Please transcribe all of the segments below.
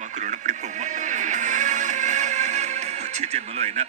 మాకు రుణపడిపోమ్మా. వచ్చే జన్మలో అయినా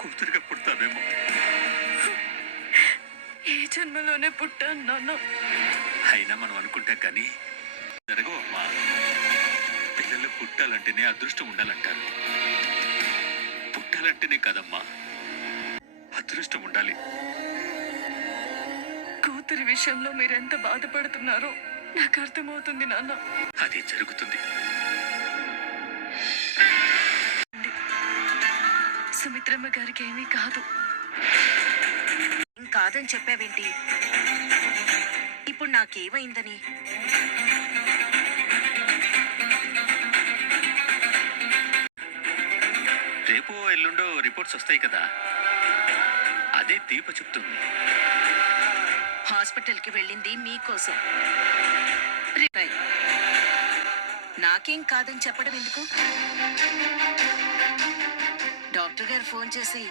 కూతురుగా పుడతావేమో. ఏ జన్మలోనే పుట్టాను నాన్న. అయినా మనం అనుకుంటాం కానీ జరగవమ్మా. పిల్లలు పుట్టాలంటేనే అదృష్టం ఉండాలంటారు. పుట్టాలంటేనే కదమ్మా, అదృష్టం ఉండాలి. కూతురి విషయంలో మీరెంత బాధపడుతున్నారో నాకు అర్థమవుతుంది నాన్న. అది జరుగుతుంది. సుమిత్రమ్మ గారికి ఏమీ కాదు. కాదని చెప్పావేంటి? ఇప్పుడు నాకేమైందని? రేపు ఎల్లుండో రిపోర్ట్స్ వస్తాయి కదా, అదే దీప చెప్తుంది. హాస్పిటల్కి వెళ్ళింది మీకోసం. నాకేం కాదని చెప్పడం ఎందుకు? డాక్టర్ గారు ఫోన్ చేసి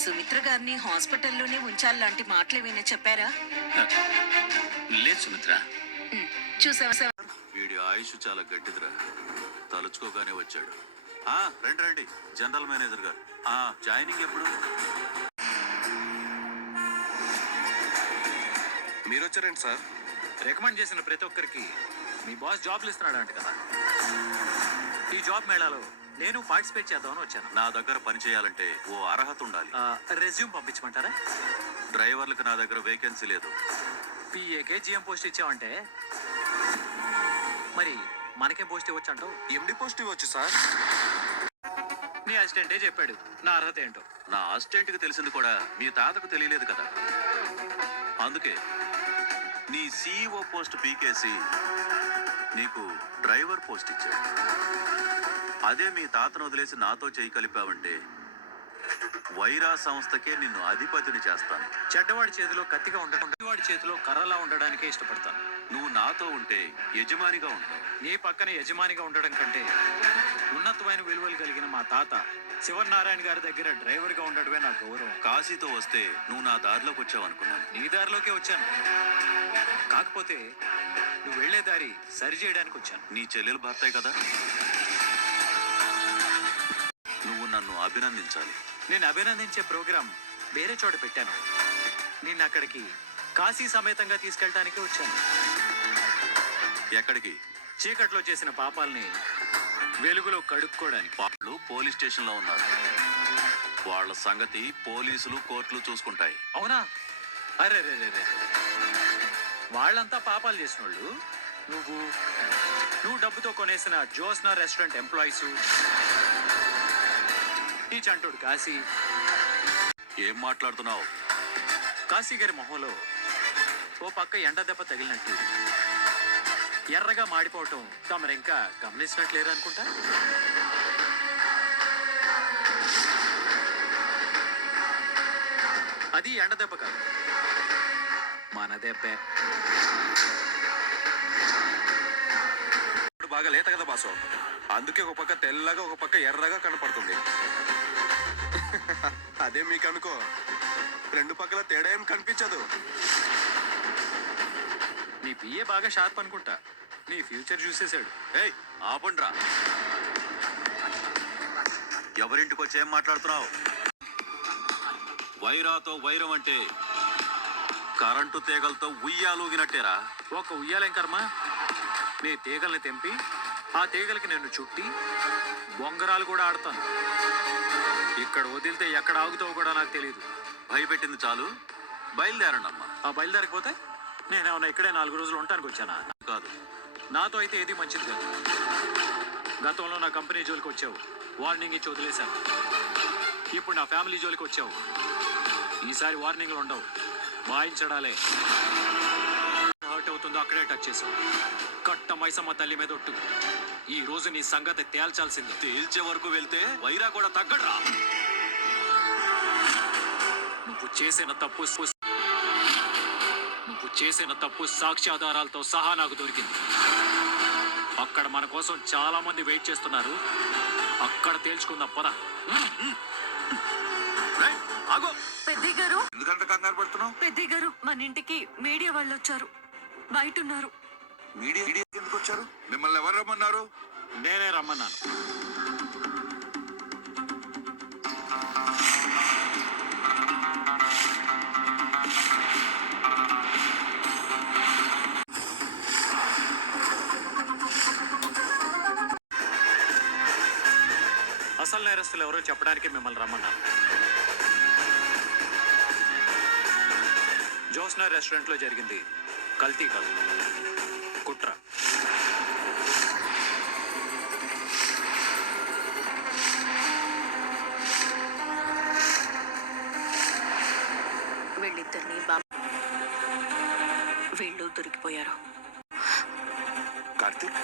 సుమిత్ర గారిని హాస్పిటల్లోనే ఉంచాలంటే మాటలేమైనా చెప్పారా? లేదు సుమిత్ర. చూసావా? వీడి ఆయుష్ చాలా గట్టిదిరా, తలుచుకోగానే వచ్చాడు. రండి రండి, జనరల్ మేనేజర్ గారు. జాయినింగ్ ఎప్పుడు? మీరు వచ్చారండి సార్. రికమెండ్ చేసిన ప్రతి ఒక్కరికి మీ బాస్ జాబ్లు ఇస్తున్నాడు అంట కదా. ఈ జాబ్ మేళాలో నేను పార్టిసిపేట్ చేద్దామని వచ్చాను. నా దగ్గర పని చేయాలంటే ఓ అర్హత ఉండాలి. రెజ్యూమ్ పంపించమంటారా? డ్రైవర్లకు నా దగ్గర వేకెన్సీ లేదు. పిఏకే జిఎం పోస్ట్ ఇచ్చామంటే మరి మనకేం పోస్ట్ ఇవ్వచ్చు అంటావు? ఎండి పోస్ట్ ఇవ్వచ్చు సార్. నీ అసిస్టెంటే చెప్పాడు నా అర్హత ఏంటో. నా అసిస్టెంట్కి తెలిసింది కూడా మీ తాతకు తెలియలేదు కదా. అందుకే నీ సిఇఓ పోస్ట్ పీకేసి నీకు డ్రైవర్ పోస్ట్ ఇచ్చాడు. అదే మీ తాతను వదిలేసి నాతో చేయి కలిపావంటే వైరా సంస్థకే నిన్ను అధిపతిని చేస్తాను. చెడ్డవాడి చేతిలో కత్తిగా ఉండటం, వాడి చేతిలో కర్రలా ఉండడానికే ఇష్టపడతాను. నువ్వు నాతో ఉంటే యజమానిగా ఉంటావు. నీ పక్కన యజమానిగా ఉండడం కంటే ఉన్నతమైన విలువలు కలిగిన మా తాత శివనారాయణ గారి దగ్గర డ్రైవర్గా ఉండడమే నా గౌరవం. కాశీతో వస్తే నువ్వు నా దారిలోకి వచ్చావు అనుకున్నాను. నీ దారిలోకే వచ్చాను, కాకపోతే నువ్వు వెళ్లే దారి సరి చేయడానికి వచ్చాను. నీ చెల్లెలు భర్తే కదా. నువ్వు నన్ను అభినందించాలి. నేను అభినందించే ప్రోగ్రాం వేరే చోట పెట్టాను. నిన్ను అక్కడికి కాశీ సమేతంగా తీసుకెళ్ళటానికి వచ్చాను. ఎక్కడికి? చీకట్లో చేసిన పాపాలని వెలుగులో కడుక్కోవడానికి. వాళ్ళు పోలీస్ స్టేషన్లో ఉన్నారు. వాళ్ళ సంగతి పోలీసులు కోర్టులు చూసుకుంటాయి. అవునా? అరే రే రే రే, వాళ్ళంతా పాపాలు చేసిన వాళ్ళు. నువ్వు డబ్బుతో కొనేసిన జోస్నా రెస్టారెంట్ ఎంప్లాయీస్, ఈ చంటోడు కాశీ. ఏం మాట్లాడుతున్నావు? కాశీ గారి మొహంలో ఓ పక్క ఎండ దెబ్బ తగిలినట్టు ఎర్రగా మాడిపోవటం తమరింకా గమనించినట్లేరు అనుకుంటా. అది ఎండ దెబ్బ కాదు, మన దెబ్బే. బాగా లేత కదా బాసు, అందుకే ఒక పక్క తెల్లగా ఒక పక్క ఎర్రగా కనపడుతుంది. అదే మీకు అనుకో, రెండు పక్కల తేడా ఏం కనిపించదు. నీ పిఏ బాగా షార్ప్ అనుకుంటా, నీ ఫ్యూచర్ చూసేశాడు. ఏయ్ ఆపండ్రా, ఎవరింటికి వచ్చి ఏం మాట్లాడుతున్నావు? వైరాతో వైరం అంటే కరెంటు తీగలతో ఉయ్యాలూగినట్టేరా. ఒక ఉయ్యాలేం కర్మ, నీ తీగల్ని తెంపి ఆ తీగలకి నేను చుట్టి బొంగరాలు కూడా ఆడతాను. ఇక్కడ వదిలితే ఎక్కడ ఆగుతావు కూడా నాకు తెలియదు. భయపెట్టింది చాలు, బయలుదేరండమ్మా. ఆ బయలుదేరకపోతే నేనేమన్నా ఇక్కడే 4 రోజులు ఉండటానికి వచ్చానా? కాదు, నాతో అయితే ఏది మంచిది కాదు. గతంలో నా కంపెనీ జోలికి వచ్చావు, వార్నింగ్ ఇచ్చి వదిలేశాను. ఇప్పుడు నా ఫ్యామిలీ జోలికి వచ్చావు, ఈసారి వార్నింగ్లు ఉండవు, వాయించడాలే. హర్ట్ అవుతుందో అక్కడే టచ్ చేసావు. కట్ట మైసమ్మ తల్లి మీద ఒట్టు, ఈ రోజు నీ సంగతి తేల్చాల్సింది. తేల్చే వరకు వెళ్తే వైరా కూడా తగ్గడరా. నువ్వు చేసిన తప్పు సాక్ష్యాధారాలతో సహా నాకు దొరికింది. అక్కడ మన కోసం చాలా మంది వెయిట్ చేస్తున్నారు, అక్కడ తేల్చుకుందాం పద. పెద్దయ్య గారు, ఎందుకంటే కంగారు పడుతున్నావు? పెద్దయ్య గారు, మన ఇంటికి మీడియా వాళ్ళు వచ్చారు, బయట ఉన్నారు. మీడియా ఎందుకు వచ్చారు? మిమ్మల్ని ఎవరు రమ్మన్నారు? నేనే రమ్మన్నాను. అసలు నేరస్తులు ఎవరో చెప్పడానికి మిమ్మల్ని రమ్మన్నాను. జోస్నా రెస్టారెంట్లో జరిగింది కల్తీ కాదు, కుట్ర. వీళ్ళిద్దరిని వీళ్ళు దొరికిపోయారు. కార్తిక్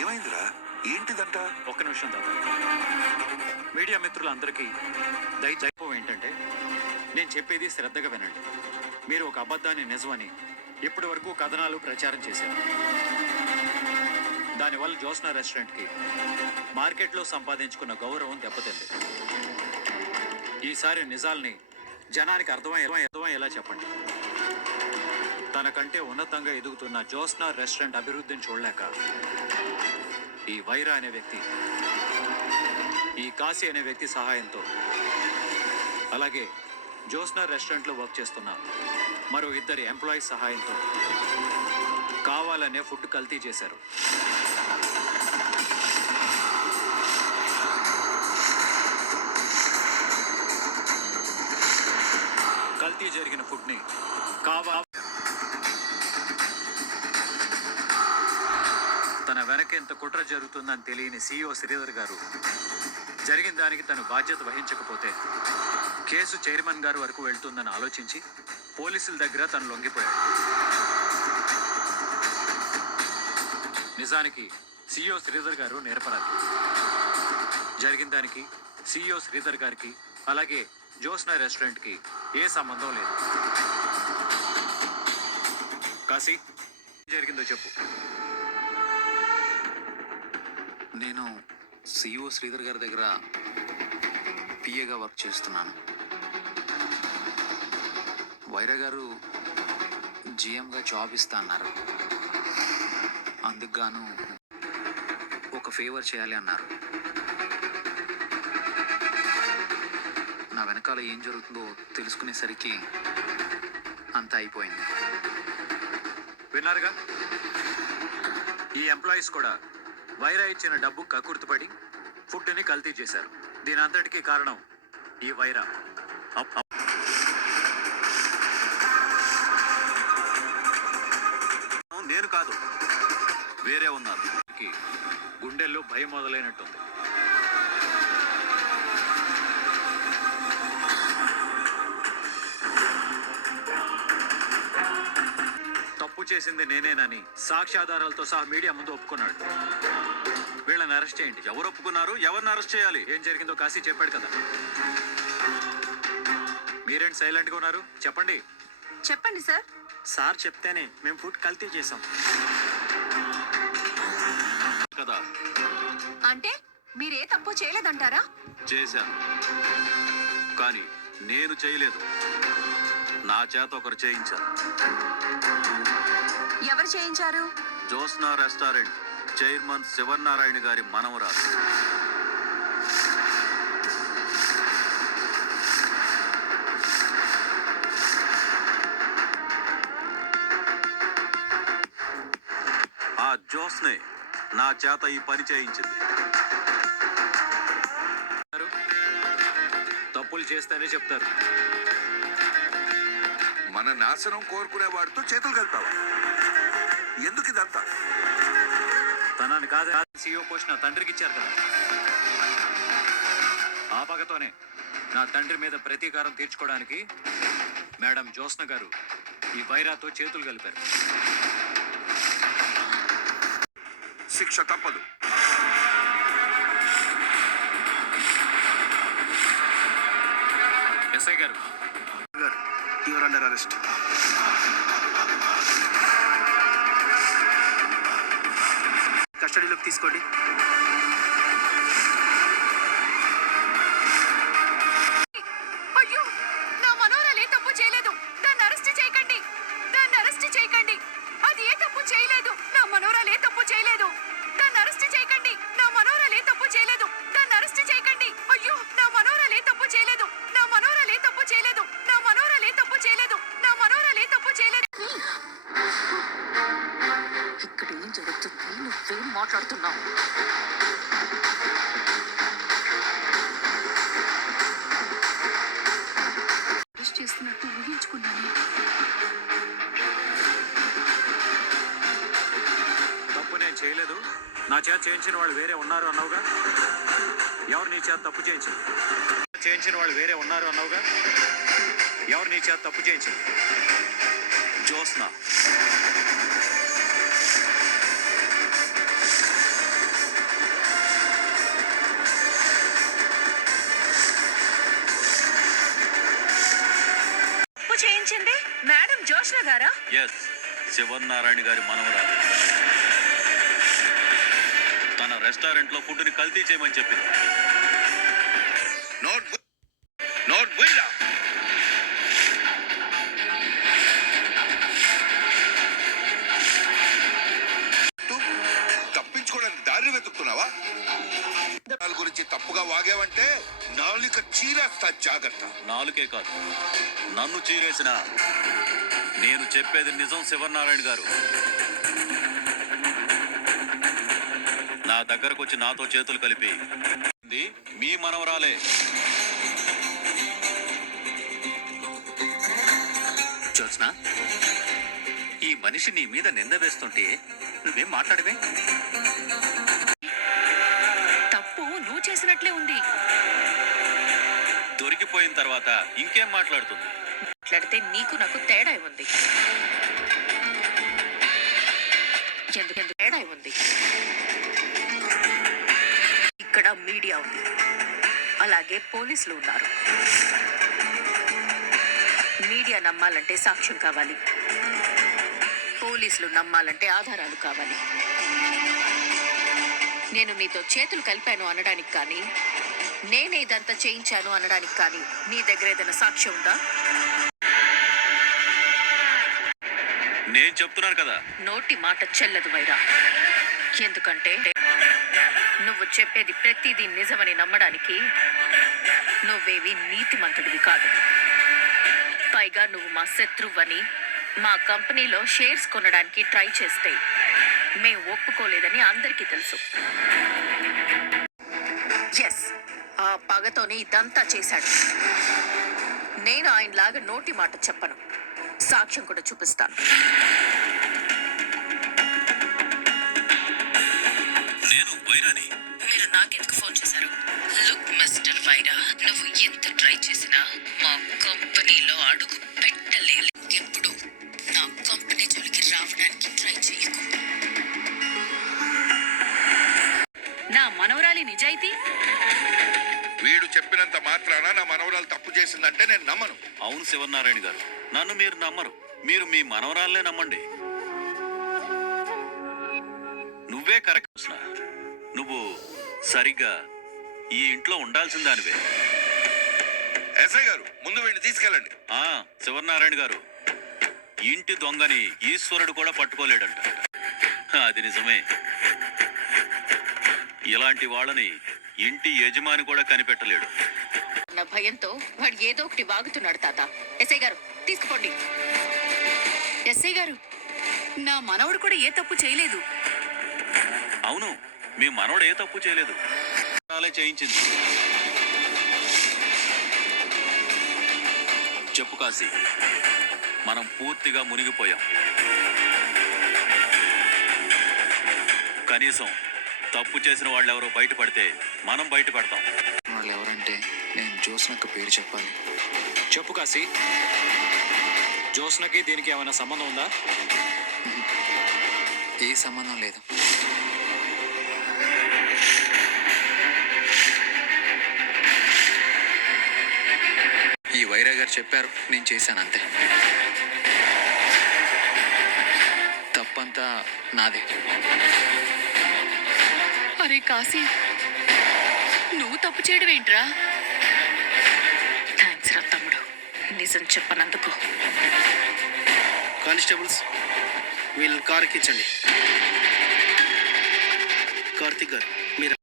ఏమైందిరా? ఏంటిదంట? ఒక్క నిమిషం దాదా. మీడియా మిత్రులందరికీ దయచేపం ఏంటంటే, నేను చెప్పేది శ్రద్ధగా వినండి. మీరు ఒక అబద్ధాన్ని నిజమని ఇప్పటి వరకు కథనాలు ప్రచారం చేశారు. దానివల్ల జోస్నా రెస్టారెంట్కి మార్కెట్లో సంపాదించుకున్న గౌరవం దెబ్బతింది. ఈసారి నిజాల్ని జనానికి అర్థమయ్యేలా చెప్పండి. తనకంటే ఉన్నతంగా ఎదుగుతున్న జోస్నా రెస్టారెంట్ అభివృద్ధిని చూడలేక ఈ వైరా అనే వ్యక్తి, ఈ కాశీ అనే వ్యక్తి సహాయంతో, అలాగే జోస్నా రెస్టారెంట్లో వర్క్ చేస్తున్న మరో 2 ఎంప్లాయీస్ సహాయంతో కావాలనే ఫుడ్ కల్తీ చేశారు. కల్తీ జరిగిన ఫుడ్ని తన వెనక ఎంత కుట్ర జరుగుతుందని తెలియని CEO శ్రీధర్ గారు జరిగిన దానికి తను బాధ్యత వహించకపోతే కేసు చైర్మన్ గారు వరకు వెళ్తుందని ఆలోచించి పోలీసుల దగ్గర తను లొంగిపోయాడు. నిజానికి CEO శ్రీధర్ గారు నిరపరాధి. జరిగిన దానికి CEO శ్రీధర్ గారికి అలాగే జోస్నా రెస్టారెంట్కి ఏ సంబంధం లేదు. కాశీ, జరిగిందో చెప్పు. నేను CEO శ్రీధర్ గారి దగ్గర పిఏగా వర్క్ చేస్తున్నాను. వైరా గారు GMగా జాబ్ ఇస్తా అన్నారు. అందుకు గాను ఒక ఫేవర్ చేయాలి అన్నారు. నా వెనకాల ఏం జరుగుతుందో తెలుసుకునేసరికి అంతా అయిపోయింది. విన్నారుగా, ఈ ఎంప్లాయీస్ కూడా వైరా ఇచ్చిన డబ్బు కక్కుర్తిపడి ఫుడ్ని కల్తీ చేశారు. దీని అంతటికీ కారణం ఈ వైరా. నేను కాదు, వేరే ఉన్నారు. గుండెల్లో భయం మొదలైనట్టుంది. తప్పు చేసింది నేనేనని సాక్ష్యాధారాలతో సహా మీడియా ముందు ఒప్పుకున్నాడు. వీళ్ళని అరెస్ట్ చేయండి. ఎవరు ఒప్పుకున్నారు? ఎవరిని అరెస్ట్ చేయాలి? ఏం జరిగిందో కాశీ చెప్పాడు కదా. మీరేంటి సైలెంట్గా ఉన్నారు? చెప్పండి. చెప్పండి సార్. సార్ చెప్తేనే మేము ఫుడ్ కల్తీ చేసాం కదా. అంటే మీరే తప్పు చేయలేదంటారా? చేశాను, కానీ నేను చేయలేదు. నా చేత ఒకరు చేయించారు. ఎవరు చేయించారు? జోస్నా రెస్టారెంట్ చైర్మన్ శివనారాయణ గారి మనవరాలు. ఆ జోస్నే నా చేత ఈ పని చేయించింది. తప్పులు చేస్తేనే చెప్తారు. మన నాశనం కోరుకునే వాడితో చేతులు కలిపావా? ఎందుకు ఇదంతా? తనని కాదు, CEO పోస్ట్ నా తండ్రికి ఇచ్చారు కదా. ఆ పగతోనే నా తండ్రి మీద ప్రతీకారం తీర్చుకోవడానికి మేడం జోస్న గారు ఈ వైరాతో చేతులు కలిపారు. శిక్ష తప్పదు. ఎస్ఐ గారు, యువర్ అండర్ అరెస్ట్. కస్టడీలోకి తీసుకోండి. అయ్యో, నా మనోరాలు ఏ తప్పు చేయలేదు. దాన్ని అరెస్ట్ చేయకండి. దాన్ని అరెస్ట్ చేయకండి. అది ఏ తప్పు చేయలేదు. నా మనోరాలు ఏ తప్పు చేయలేదు. దాన్ని అరెస్ట్ చేయకండి. ఇక్కడ ఏం జరుగుతుంది? నువ్వేం మాట్లాడుతున్నావు? అరెస్ట్ చేస్తున్నట్టు ఊహించుకున్నాను. తప్పు నేను చేయలేదు. నా చేత చేయించిన వాళ్ళు వేరే ఉన్నారు అన్నావుగా. ఎవరు నీ చేత తప్పు చేయించింది? చేయించిన వాళ్ళు వేరే ఉన్నారు అన్నావుగా. ఎవరు నీ చేత తప్పు చేయించింది? జ్యోత్స్న. తప్పు చేయించింది మేడం జోష్న గారా? ఎస్, శివనారాయణ గారి మనవరాలు. తన రెస్టారెంట్లో ఫుడ్ని కల్తీ చేయమని చెప్పింది. నోట్ బుయ్యా. తప్పించుకోవడానికి దారి వెతుకుతున్నావా? దాని గురించి తప్పుగా వాగావంటే నాలుక చీరేస్తా, జాగ్రత్త. నాలుకే కాదు, నన్ను చీరేసిన. నేను చెప్పేది నిజం శివనారాయణ గారు. నా దగ్గరకు వచ్చి నాతో చేతులు కలిపి మీ మనవరాలే. జ్యోత్స్న, ఈ మనిషి నీ మీద నింద వేస్తుంటే నువ్వేం మాట్లాడవే? తప్పు నువ్వు చేసినట్లే ఉంది. దొరికిపోయిన తర్వాత ఇంకేం మాట్లాడుతుంది? మాట్లాడితే నీకు నాకు తేడా ఉంది. ఎందుకు తేడా ఉంది? ఇక్కడ మీడియా ఉంది, అలాగే పోలీసులు ఉన్నారు. మీడియా నమ్మాలంటే సాక్ష్యం కావాలి, పోలీసులు నమ్మాలంటే ఆధారాలు కావాలి. నేను నీతో చేతులు కలిపాను అనడానికి కానీ, నేనే ఇదంతా చేయించాను అనడానికి కానీ నీ దగ్గర ఏదైనా సాక్ష్యం ఉందా? నేను చెప్తున్నాను కదా. నోటి మాట చెల్లదు వైరా. ఎందుకంటే నువ్వు చెప్పేది ప్రతిదీ నిజమని నమ్మడానికి నువ్వేవి నీతిమంతుడివి కాదు. పైగా నువ్వు మా శత్రువని మా కంపెనీలో షేర్స్ కొనడానికి ట్రై చేస్తే మేము ఒప్పుకోలేదని అందరికీ తెలుసు. ఎస్, ఆ పగతోనే ఇదంతా చేశాడు. నేను ఆయనలాగా నోటి మాట చెప్పను, సాక్ష్యం కూడా చూపిస్తాను. నేను వైరాని. మీరు నాకెందుకు ఫోన్ చేశారు? లుక్ మిస్టర్ వైరా, నువ్వు ఎంత ట్రై చేసినా మా కంపెనీలో అడుగు పెట్టలేదు. ఎప్పుడు నా కంపెనీ జోలికి రావడానికి ట్రై చేయకు. నా మనవరాలి నిజాయితీ వీడు చెప్పినంత మాత్రాన నా మనవరాలు తప్పు చేసిందంటే నేను నమ్మను. అవును శివనారాయణ గారు, నన్ను మీరు నమ్మరు. మీరు మీ మనవరాలనే నమ్మండి. నువ్వే కరెక్ట్ జ్యోత్స్న. నువ్వు సరిగ్గా ఈ ఇంట్లో ఉండాల్సిన దానివే. ఎస్ఐ గారు, ముందు వీడిని తీసుకెళ్ళండి. శివనారాయణ గారు, ఇంటి దొంగని ఈశ్వరుడు కూడా పట్టుకోలేడంట. అది నిజమే. ఇలాంటి వాళ్ళని ఇంటి యజమాని కూడా కనిపెట్టలేడు. నా భయంతో వాడు ఏదో ఒకటి వాగుతున్నాడు. తాత, ఎస్ఐ గారు తీసుకుపోండి. ఎస్ఐ గారు, నా మనవడు కూడా ఏ తప్పు చేయలేదు. అవును, మీ మనవడు ఏ తప్పు చేయలేదు. చేయించింది. చెప్పు కాశీ, మనం పూర్తిగా మునిగిపోయాం. కనీసం తప్పు చేసిన వాళ్ళు ఎవరో బయటపడితే మనం బయటపడతాం. వాళ్ళు ఎవరంటే నేను జ్యోత్స్నక్క పేరు చెప్పాలి. చెప్పు కాశీ, జ్యోత్స్నకి దీనికి ఏమైనా సంబంధం ఉందా? ఏ సంబంధం లేదు. ఈ వైరా గారు చెప్పారు, నేను చేశాను అంతే. తప్పంతా నాదే. అరే కాశీ, నువ్వు తప్పు చేయడం ఏంట్రా? థ్యాంక్స్ రా తమ్ముడు, నిజం చెప్పనందుకు. కానిస్టేబుల్స్, వీళ్ళ కారు ఎక్కించండి. కార్తిక్ గారు, మీరు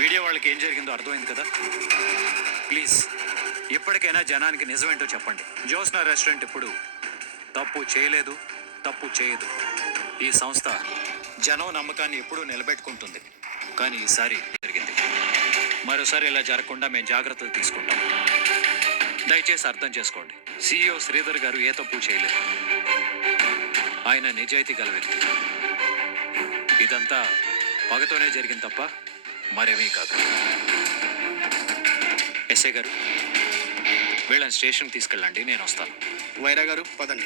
మీడియా వాళ్ళకి ఏం జరిగిందో అర్థమైంది కదా. ప్లీజ్ ఇప్పటికైనా జనానికి నిజమేంటో చెప్పండి. జ్యోత్స్న రెస్టారెంట్ ఇప్పుడు తప్పు చేయలేదు, తప్పు చేయదు. ఈ సంస్థ జనం నమ్మకాన్ని ఎప్పుడూ నిలబెట్టుకుంటుంది. కానీ ఈసారి జరిగింది. మరోసారి ఇలా జరగకుండా మేము జాగ్రత్తలు తీసుకుంటాం. దయచేసి అర్థం చేసుకోండి. CEO శ్రీధర్ గారు ఏ తప్పు చేయలేదు. ఆయన నిజాయితీ గల వ్యక్తి. ఇదంతా పగతోనే జరిగింది తప్ప మరేమీ కాదు. ఎస్ఐ గారు వీళ్ళని స్టేషన్కి తీసుకెళ్ళండి, నేను వస్తాను. వైరా గారు పదండి.